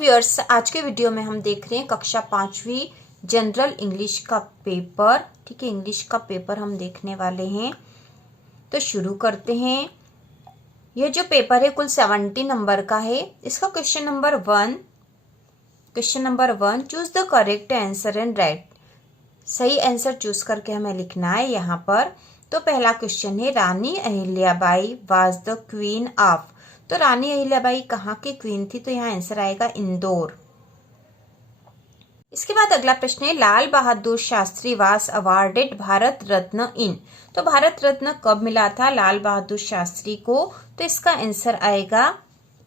Viewers, आज के video में हम देख रहे हैं कक्षा 5वीं जनरल इंग्लिश का पेपर। ठीक है, इंग्लिश का पेपर हम देखने वाले हैं, तो शुरू करते हैं। यह जो पेपर है कुल 70 नंबर का है। इसका question number 1 choose the correct answer and right. सही आंसर चूज करके हमें लिखना है यहाँ पर। तो पहला क्वेश्चन है, Rani Ahilyabai was the queen of. तो रानी अहिल्याबाई कहाँ की क्वीन थी? तो यहाँ आंसर आएगा इंदौर। इसके बाद अगला प्रश्न है, लाल बहादुर शास्त्री वाज अवार्डेड भारत रत्न इन। तो भारत रत्न कब मिला था लाल बहादुर शास्त्री को? तो इसका आंसर आएगा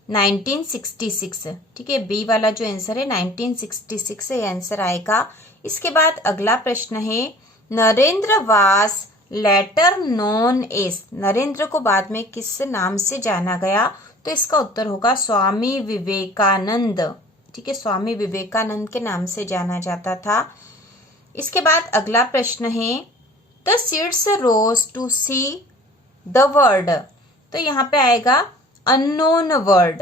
1966। ठीक है, बी वाला जो आंसर है 1966 है, आंसर आएगा। इसके बाद अगला प्रश्न है, नरेंद्र वास लेटर नोन एस। नरेंद्र को बाद में किस नाम से जाना गया? तो इसका उत्तर होगा स्वामी विवेकानंद। ठीक है, स्वामी विवेकानंद के नाम से जाना जाता था। इसके बाद अगला प्रश्न है, the seeds rose to see the world. तो यहाँ पे आएगा अननोन वर्ड।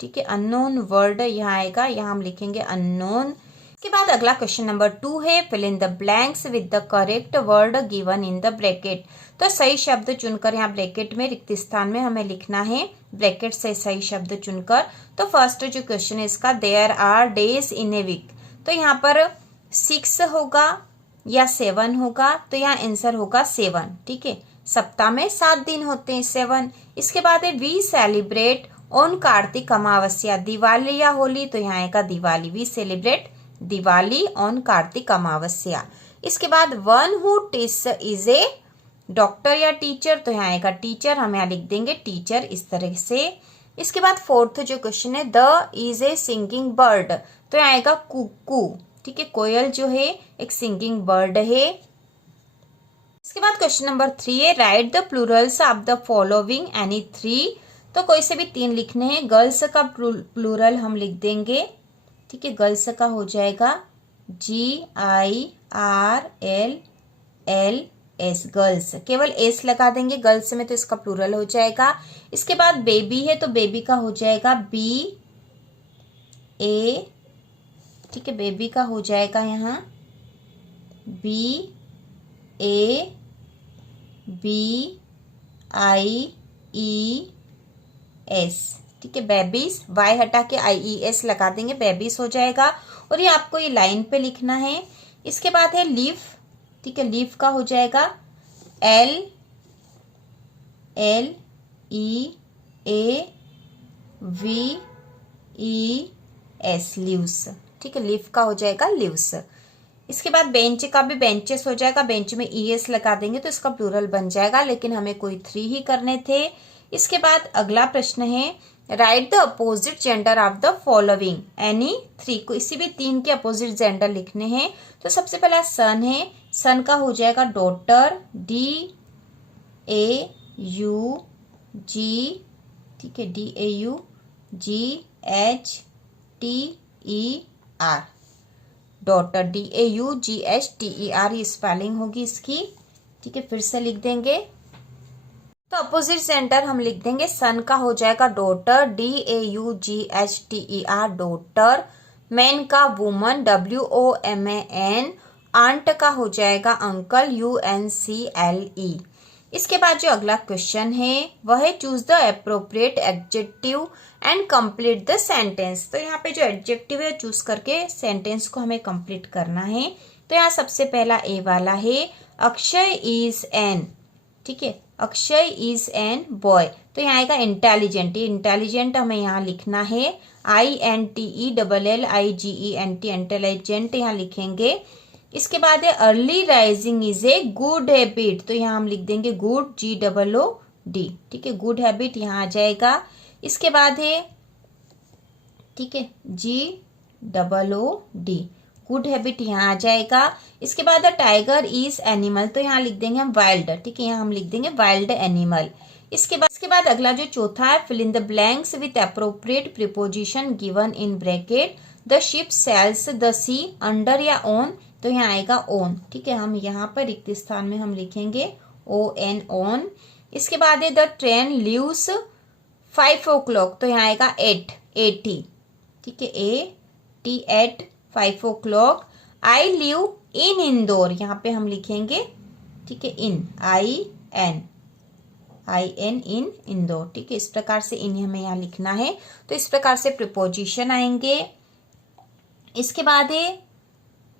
ठीक है, अननोन वर्ड यहाँ आएगा, यहाँ हम लिखेंगे अननोन। इसके बाद अगला क्वेश्चन नंबर 2 है, fill in the blanks with the correct word given in the bracket. तो सही शब्द चुनकर यहाँ ब्रैकेट में रिक्त स्थान में हमें लिखना है, ब्रैकेट से सही शब्द चुनकर। तो फर्स्ट जो क्वेश्चन है इसका, there are days in a week. तो यहाँ पर 6 होगा या 7 होगा? तो यहाँ आंसर होगा 7। ठीक है, सप्ताह में 7 दिन होते हैं, 7। इसके बाद है, वी सेलिब्रेट ऑन कार्तिक अमावस्या। दिवाली या होली? तो यहाँ आएगा Diwali. We celebrate Diwali on Kartik Amavasya. इसके बाद one who teach is a doctor या टीचर। तो यहाँ आएगा टीचर, हम यहाँ लिख देंगे टीचर इस तरह से। इसके बाद फोर्थ जो क्वेश्चन है, the is A singing bird. तो यहाँ आएगा कुकू। ठीक है, कोयल जो है एक सिंगिंग बर्ड है। इसके बाद क्वेश्चन नंबर 3 है, right the Plurals of the following any 3। तो कोई से भी 3 लिखने हैं। गर्ल्स का प्लूरल हम लिख देंगे। ठीक है, गर्ल्स का हो जाएगा GIRLS, गर्ल्स। केवल एस लगा देंगे गर्ल्स में, तो इसका प्लूरल हो जाएगा। इसके बाद बेबी है, तो बेबी का हो जाएगा BA। ठीक है, बेबी का हो जाएगा यहाँ BABIES। ठीक है, बेबीज, वाई हटा के IES लगा देंगे, बेबीज हो जाएगा। और ये आपको ये लाइन पे लिखना है। इसके बाद है लीफ। ठीक है, लीफ का हो जाएगा LLEAVES, लीव्स। ठीक है, लीफ का हो जाएगा लीव्स। इसके बाद बेंच का भी बेंचेस हो जाएगा, बेंच में ES लगा देंगे तो इसका प्लूरल बन जाएगा, लेकिन हमें कोई 3 ही करने थे। इसके बाद अगला प्रश्न है, right the opposite gender of the following any 3। को इसी भी 3 के अपोजिट जेंडर लिखने हैं। तो सबसे पहला सन है, सन का हो जाएगा डॉटर, DAUG। ठीक है, DAUGHTER, डॉटर, DAUGHTER, ये स्पेलिंग होगी इसकी। ठीक है, फिर से लिख देंगे। तो अपोजिट जेंडर हम लिख देंगे, सन का हो जाएगा डॉटर, DAUGHTER, डॉटर। मैन का वुमन, WOMAN। आंट का हो जाएगा अंकल, UNCLE। इसके बाद जो अगला क्वेश्चन है वह है, choose the appropriate adjective and complete the sentence. तो यहाँ पे जो एडजेक्टिव है चूज करके सेंटेंस को हमें कंप्लीट करना है। तो यहाँ सबसे पहला ए वाला है, अक्षय इज एन। ठीक है, अक्षय इज एन बॉय। तो यहाँ आएगा इंटेलिजेंट। इंटेलिजेंट हमें यहाँ लिखना है, INTELLIGENT, इंटेलिजेंट यहाँ लिखेंगे। इसके बाद है, early rising is a good habit. तो यहाँ हम लिख देंगे गुड, GOOD। ठीक है, गुड हैबिट यहाँ आ जाएगा। इसके बाद है, ठीक है, GOOD, गुड हैबिट यहाँ आ जाएगा। इसके बाद टाइगर इज एनिमल। तो यहाँ लिख देंगे हम वाइल्ड। ठीक है, यहाँ हम लिख देंगे वाइल्ड एनिमल। इसके बाद अगला जो चौथा है, fill in the blanks with appropriate preposition given in bracket. The ship sails the sea under या ऑन। तो यहाँ आएगा ऑन। ठीक है, हम यहाँ पर रिक्त स्थान में हम लिखेंगे ON, ऑन। इसके बाद है, द ट्रेन लीव्स 5 o'clock। तो यहाँ आएगा 8, 80। ठीक है, AT at 5 o'clock. I live in Indore, यहाँ पे हम लिखेंगे, ठीक है, इन IN इन इंदौर, ठीक है। इस प्रकार से इन हमें यहाँ लिखना है। तो इस प्रकार से प्रिपोजिशन आएंगे। इसके बाद है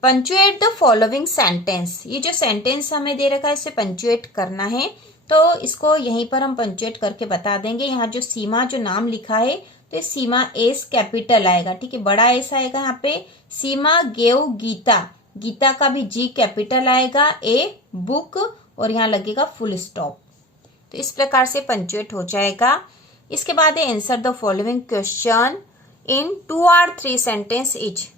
पंचुएट द फॉलोइंग सेंटेंस। ये जो सेंटेंस हमें दे रखा है इसे पंचुएट करना है, तो इसको यहीं पर हम पंचुएट करके बता देंगे। यहाँ जो सीमा जो नाम लिखा है तो सीमा एस कैपिटल आएगा, ठीक है, बड़ा एस आएगा यहाँ पे। सीमा गेव गीता, गीता का भी जी कैपिटल आएगा। ए बुक और यहाँ लगेगा फुल स्टॉप। तो इस प्रकार से पंचुएट हो जाएगा। इसके बाद है answer the following question in 2 or 3 sentence each.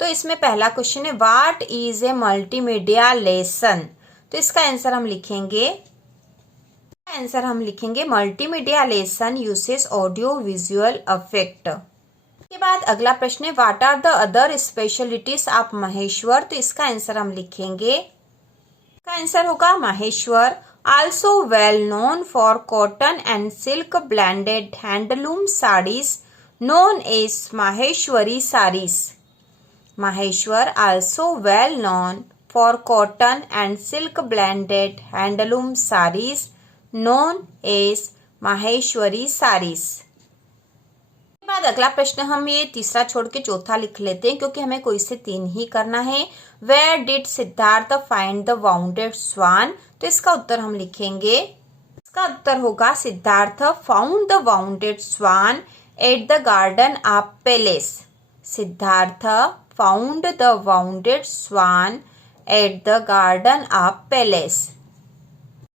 तो इसमें पहला क्वेश्चन है what is a multimedia lesson. तो इसका आंसर हम लिखेंगे multimedia lesson uses audio visual effect. इसके बाद अगला प्रश्न है what are the other specialities of Maheshwar. तो इसका आंसर हम लिखेंगे, इसका आंसर होगा Maheshwar also well known for cotton and silk blended handloom sarees known as Maheshwari sarees. Maheshwar also well known for cotton and silk blended handloom sarees known as Maheshwari sarees. बाद अगला प्रश्न हम ये तीसरा छोड़ के चौथा लिख लेते हैं क्योंकि हमें कोई से 3 ही करना है। Where did Siddhartha find the wounded swan. तो इसका उत्तर हम लिखेंगे, इसका उत्तर होगा Siddhartha found the wounded swan at the garden of palace. Siddhartha found the wounded swan at the garden of palace.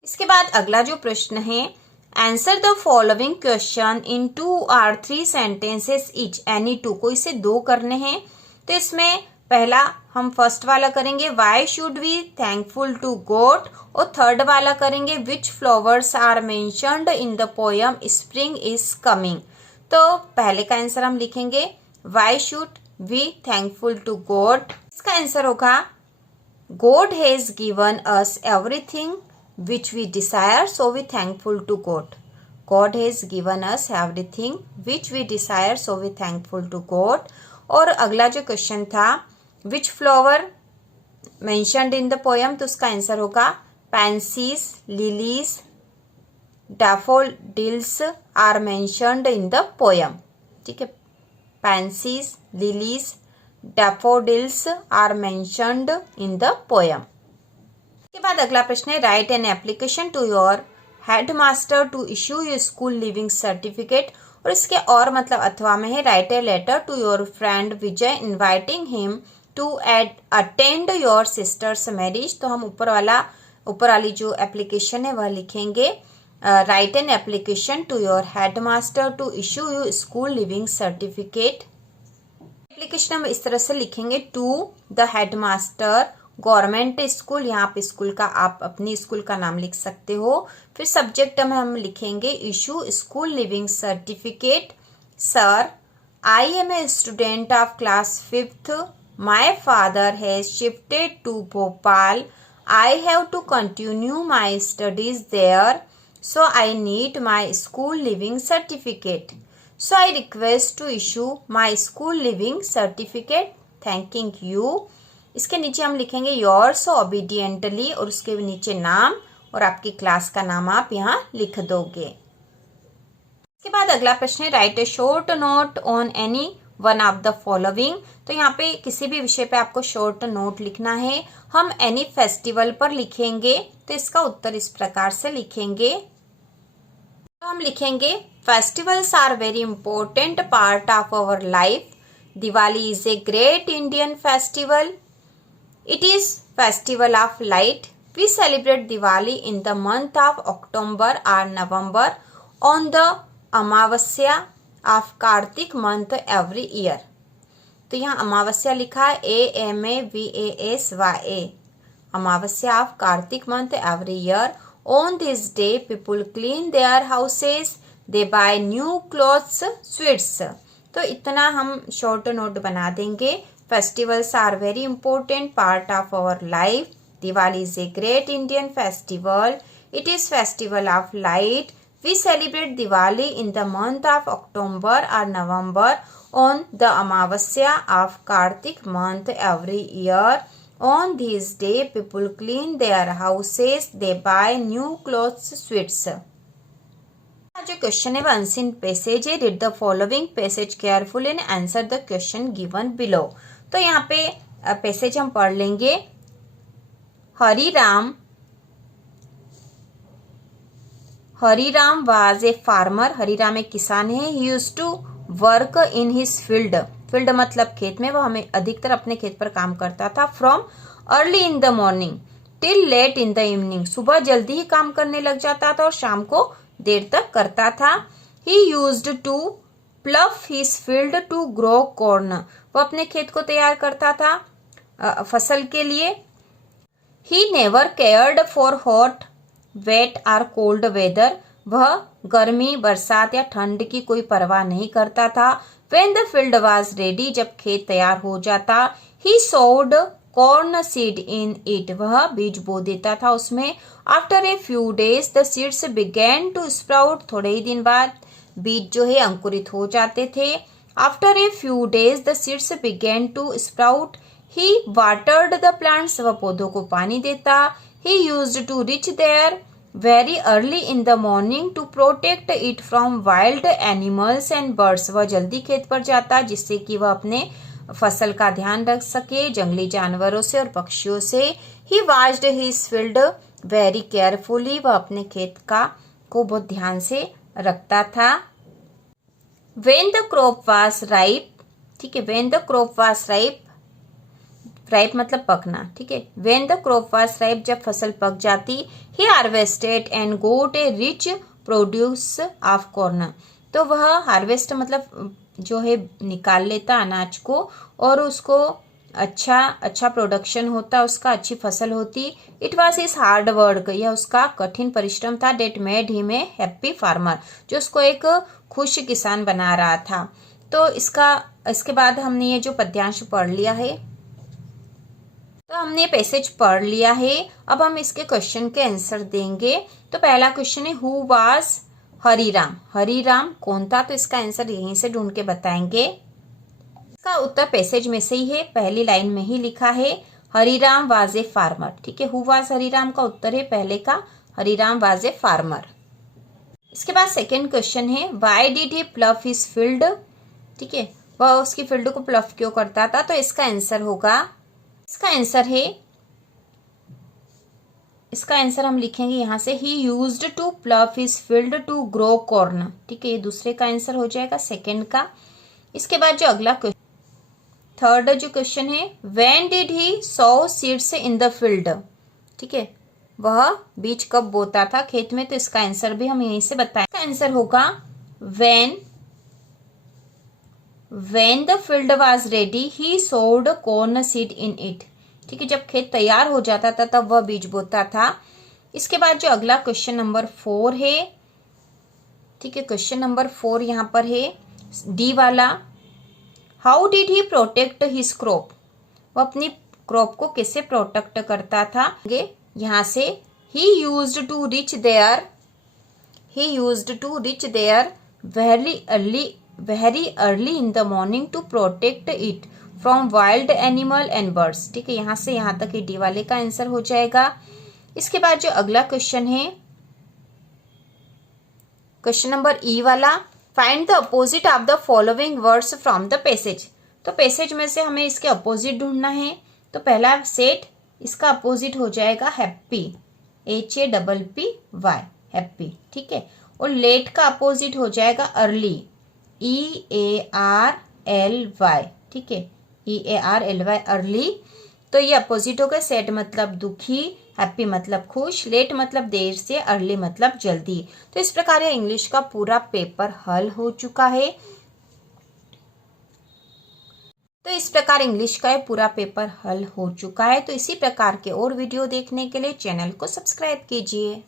इसके बाद अगला जो प्रश्न है answer the following question in 2 or 3 sentences each any 2। कोई से 2 करने हैं। तो इसमें पहला हम फर्स्ट वाला करेंगे why should we thankful to God, और थर्ड वाला करेंगे which flowers are mentioned in the poem spring is coming. तो पहले का आंसर हम लिखेंगे why should we thankful to God. इसका आंसर होगा God has given us everything which we desire, so we thankful to God. God has given us everything which we desire, so we thankful to God. और अगला जो question था which flower mentioned in the poem, तो उसका answer होगा pansies, lilies, daffodils are mentioned in the poem। ठीक है, pansies, lilies, daffodils are mentioned in the poem। के बाद अगला प्रश्न है write an application to your headmaster to issue your school leaving certificate. और इसके और मतलब अथवा में है write a letter to your friend Vijay inviting him to attend your sister's marriage. तो हम ऊपर वाली जो एप्लीकेशन है वह लिखेंगे write an application to your headmaster to issue your school leaving certificate. Application हम इस तरह से लिखेंगे to the headmaster government school. यहाँ पे स्कूल का आप अपनी स्कूल का नाम लिख सकते हो। फिर सब्जेक्ट में हम लिखेंगे issue school leaving certificate. Sir I am a student of class 5th। My father has shifted to Bhopal. I have to continue my studies there, so I need my school leaving certificate. So I request to issue my school leaving certificate, thanking you. इसके नीचे हम लिखेंगे yours obediently और उसके नीचे नाम और आपकी क्लास का नाम आप यहाँ लिख दोगे। इसके बाद अगला प्रश्न है write A short note on any one of the following. तो यहाँ पे किसी भी विषय पे आपको शॉर्ट नोट लिखना है। हम एनी फेस्टिवल पर लिखेंगे, तो इसका उत्तर इस प्रकार से लिखेंगे। तो हम लिखेंगे festivals are very important part of our life. Diwali is a great Indian festival. It is festival of light. We celebrate Diwali in the month of October or November on the Amavasya of Kartik month every year। तो यहाँ अमावस्या लिखा है AMAVASYA, Amavasya of Kartik month every year। On this day people clean their houses, they buy new clothes, sweets। तो इतना हम short note बना देंगे। Festivals are very important part of our life. Diwali is a great Indian festival. It is festival of light. We celebrate Diwali in the month of October or November on the Amavasya of Kartik month every year. On this day, people clean their houses, they buy new clothes, sweets. जो question है वो unseen passage है. Read the following passage careful and answer the question given below. तो यहाँ पे passage हम पढ़ लेंगे. Hariram was a farmer. Hariram एक किसान है. He used to work in his field. Field मतलब खेत में. वो हमें अधिकतर अपने खेत पर काम करता था. From early in the morning till late in the evening. सुबह जल्दी ही काम करने लग जाता था और शाम को देर तक करता था. He used to plough his field to grow corn. वो अपने खेत को तैयार करता था फसल के लिए. He never cared for hot wet और कोल्ड वेदर. वह गर्मी बरसात या ठंड की कोई परवाह नहीं करता था. When the field was ready. जब खेत तैयार हो जाता. ही सोड कॉर्न सीड इन इट. वह बीज बो देता था उसमें. After a few days the seeds begin to sprout. थोड़े ही दिन बाद बीज जो है अंकुरित हो जाते थे. After a few days the seeds begin to sprout. He watered the plants. वह पौधों को पानी देता. He used to reach there very early in the morning to protect it from wild animals and birds. वह जल्दी खेत पर जाता जिससे कि वह अपने फसल का ध्यान रख सके जंगली जानवरों से और पक्षियों से. He watched his field very carefully. वह अपने खेत को बहुत ध्यान से रखता था. When the crop was ripe. ठीक है. When the crop was ripe. Ripe मतलब पकना. ठीक है. When the crop was ripe. जब फसल पक जाती. He harvested and got a rich produce of corn. तो वह हार्वेस्ट मतलब जो है निकाल लेता अनाज को और उसको अच्छा प्रोडक्शन होता. उसका अच्छी फसल होती. It was his hard work. यह उसका कठिन परिश्रम था. That made him a happy farmer. जो उसको एक खुश किसान बना रहा था. तो इसके बाद हमने ये जो पद्यांश पढ़ लिया है. तो हमने पैसेज पढ़ लिया है. अब हम इसके क्वेश्चन के आंसर देंगे. तो पहला क्वेश्चन है हु वाज हरिराम. हरिराम कौन था. तो इसका आंसर यहीं से ढूंढ के बताएंगे. इसका उत्तर पैसेज में से ही है. पहली लाइन में ही लिखा है हरिराम वाज ए फार्मर. ठीक है. हु वाज हरिराम का उत्तर है पहले का हरिराम वाज ए फार्मर. इसके बाद सेकेंड क्वेश्चन है why did he प्लफ his field. ठीक है. वह उसकी फील्ड को प्लफ क्यों करता था. तो इसका आंसर होगा. इसका आंसर हम लिखेंगे यहां से he used to plough his field to grow corn. ठीक है. ये दूसरे का आंसर हो जाएगा सेकंड का. इसके बाद जो अगला क्वेश्चन थर्ड जो क्वेश्चन है when did he so seeds in the field. ठीक है. वह बीज कब बोता था खेत में. तो इसका आंसर भी हम यहीं से बताएं. इसका आंसर होगा when the field was ready he sowed corn seed in it. ठीक है. जब खेत तैयार हो जाता था तब वह बीज बोता था. इसके बाद जो अगला क्वेश्चन नंबर 4 है. ठीक है. क्वेश्चन नंबर 4 यहाँ पर है डी वाला. How did he protect his crop. वो अपनी क्रॉप को कैसे प्रोटेक्ट करता था. यहाँ से he used to reach there very early in the morning to protect it from wild animal and birds. ठीक है. यहाँ से यहाँ तक डी वाले का आंसर हो जाएगा. इसके बाद जो अगला क्वेश्चन है क्वेश्चन नंबर ई वाला find the opposite of the following words from the passage. तो पैसेज में से हमें इसके अपोजिट ढूंढना है. तो पहला सेट इसका अपोजिट हो जाएगा हैप्पी. HAPPY happy. ठीक है. और लेट का अपोजिट हो जाएगा अर्ली. EARLY. ठीक है. EARLY early. तो ये अपोजिट हो गया. सेड मतलब दुखी. हैप्पी मतलब खुश. लेट मतलब देर से. अर्ली मतलब जल्दी. तो इस प्रकार ये इंग्लिश का पूरा पेपर हल हो चुका है. तो इस प्रकार इंग्लिश का पूरा पेपर हल हो चुका है. तो इसी प्रकार के और वीडियो देखने के लिए चैनल को सब्सक्राइब कीजिए.